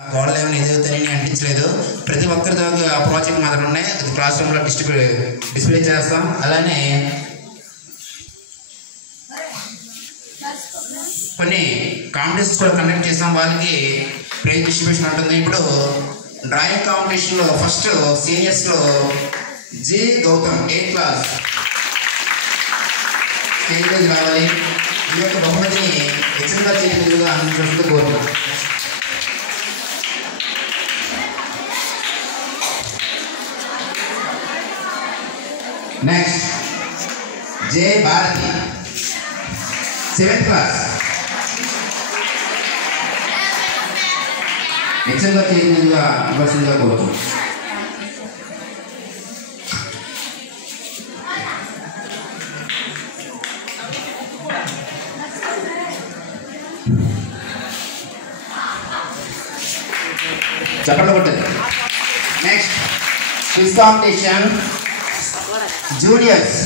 గోడలు ఏమైనా ఎదుగుతాయని అంటించలేదు. ప్రతి ఒక్కరితో ఆ ప్రాజెక్ట్ మాత్రం ఉన్నాయి. అది క్లాస్ రూమ్లో డిస్ప్లే చేస్తాం. అలానే కొన్ని కాంపిటీషన్స్ కూడా కండక్ట్ చేస్తాం. వాళ్ళకి ప్రైజ్ డిస్ట్రిబ్యూషన్ ఉంటుంది. ఇప్పుడు డ్రాయింగ్ కాంపిటీషన్లో ఫస్ట్ సీనియర్స్లో G Gautam 8th class stage మీద రావాలి. ఈ యొక్క బహుమతిని హెచ్చరిక చేయగా అందించడంతో కోరుతున్నాం. నెక్స్ట్ జే భారతి 7th క్లాస్ హెచ్చరిక చేయగా ఇవ్వాల్సిందిగా కోరుతున్నాం. చెప్పండి కొట్టండి. Next quiz competition juniors